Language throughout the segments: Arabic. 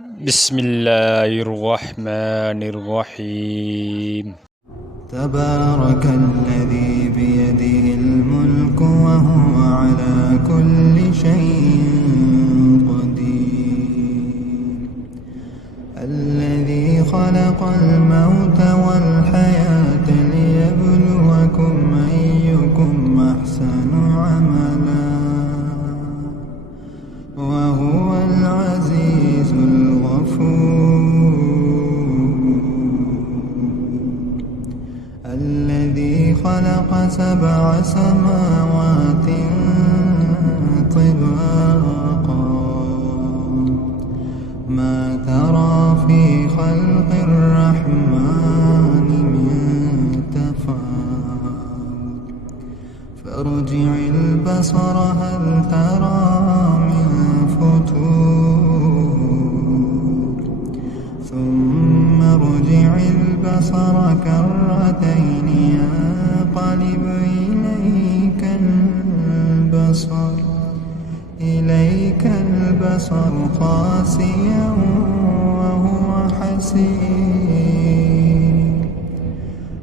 بسم الله الرحمن الرحيم. تبارك الذي بيده الملك وهو على كل شيء قدير. الذي خلق الموت والحياة ليبلوكم أيكم أحسن عملا وهو العزيز الغفور. الذي خلق 7 سماوات طباقا ما ترى في خلق الرحمن من تفاوت فارجع البصر هل ترى من فتور ثم ارجع البصر كرتين ينقلب إليك البصر خاسئا وهو حسير.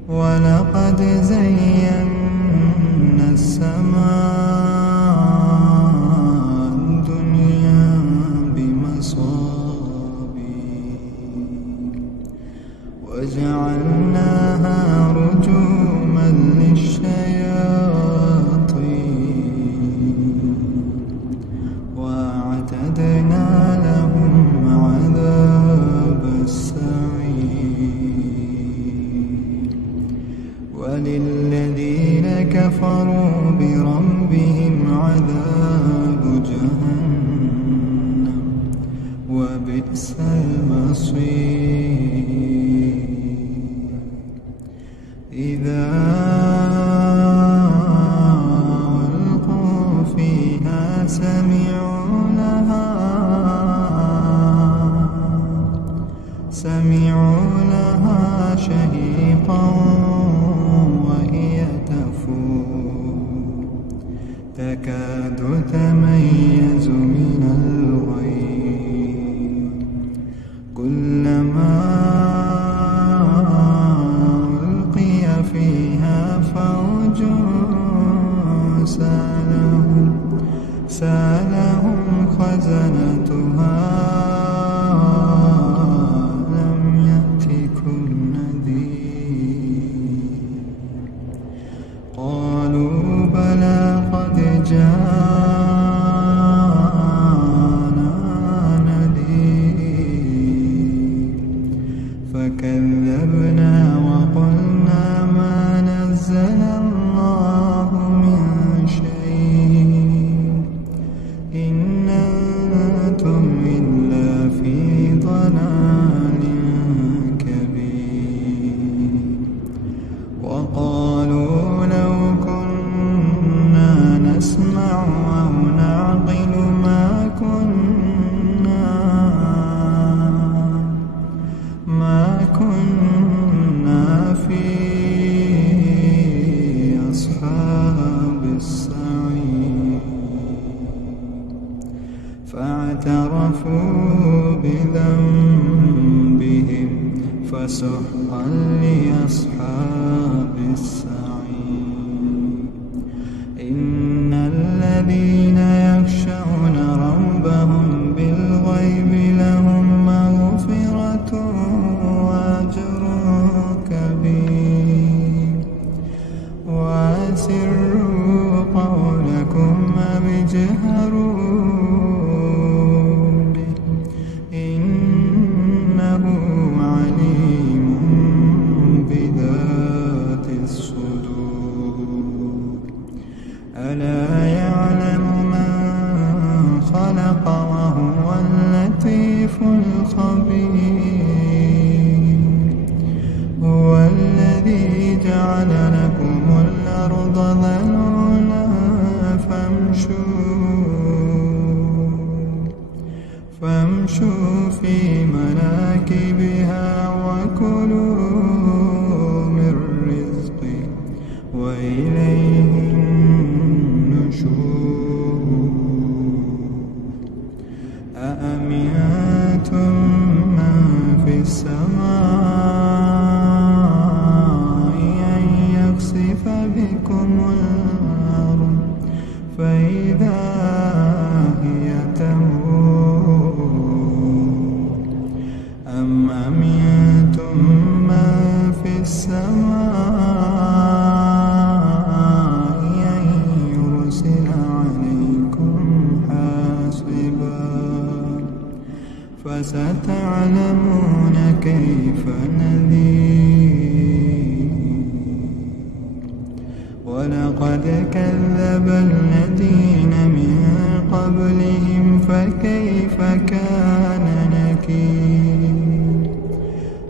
ولقد زينا السماء الدنيا بمصابيح وجعلناها رجوما للشياطين وأعتدنا لهم عذاب السعير. وللذين كفروا بربهم عذاب جهنم وبئس المصير. إذا ألقوا فيها سمعوا لها شهيقا وهي تفور تكاد تميز من الغيظ كلما ألقي فيها فوج سألهم خزنتها لم يأتكم نذير قالوا بلى قد جاءنا نذير فكذبنا وقلنا ما نزل الله من شيء إن أنتم إلا في ضلال كبير. وقالوا لو كنا نسمع أو نعقل ما كنا في أصحاب السعير. فاعترفوا بذنبهم فسحقا لأصحاب السعير. إن الذين يخشون ربهم بالغيب لهم مغفرة وأجر كبير. وأسروا قولكم أو اجهروا به إنه عليم بذات الصدور. ألا يعلم من خلق وهو اللطيف الخبير. هو الذي جعل لكم الأرض ذلولا فامشوا في مناكبها وكلوا من رزقه وإليه النشور. أأمنتم بكم نار فإذا هي تمور أم أمنتم من في السماء أن يرسل عليكم حاصبا فستعلمون كيف نذير ولقد كذب الذين من قبلهم فكيف كان نكير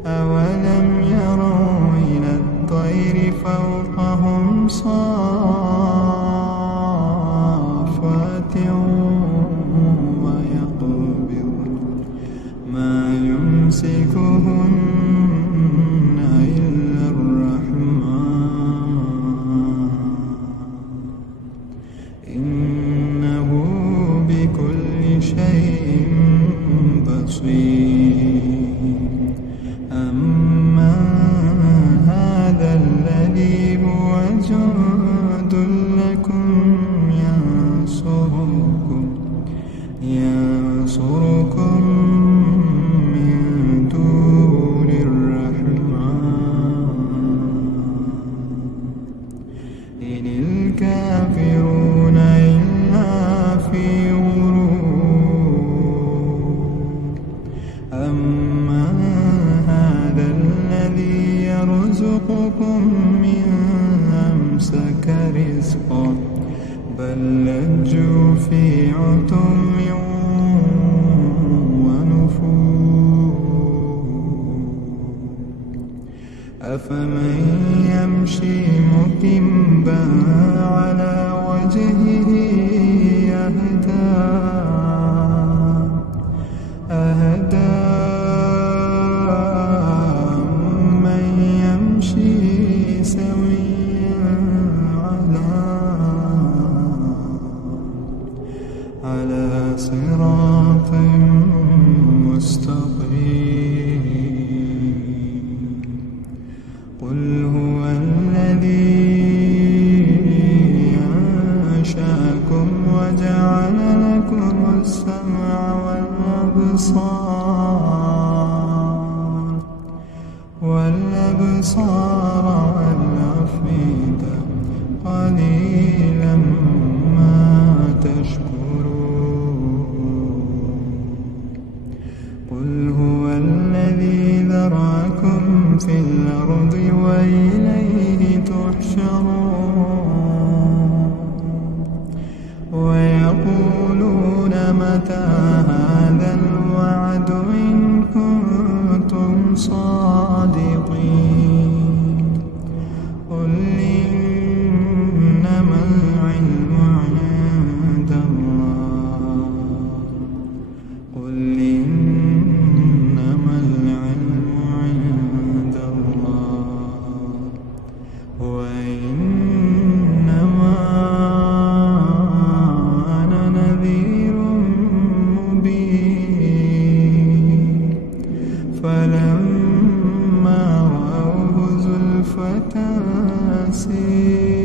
أولم يروا إلى الطير فوقهم صافات ويقبض ما يمسكهن إلا الرحمن إنه بكل شيء بصير أما هذا الذي هو جند لكم ينصركم من دون الرحمن إن الكافرون إلا في غرور أما هذا الذي يرزقكم من أمسك رزقا بل لجوا في عتو أفمن يمشي مكبا على وجهه أهدى من يمشي سويا على صراط مستقيم قل هو الذي أنشأكم وجعل لكم السمع والأبصار والأفئدة قليلا ما تشكرون قل هو الذي ذرأكم في الأرض وإليه تحشرون ويقولون متى هذا الوعد إن كنتم صادقين قل إنما العلم عند الله قل إنما العلم عند الله وإنما أنا نذير مبين فلما رأوه زلفة سيئة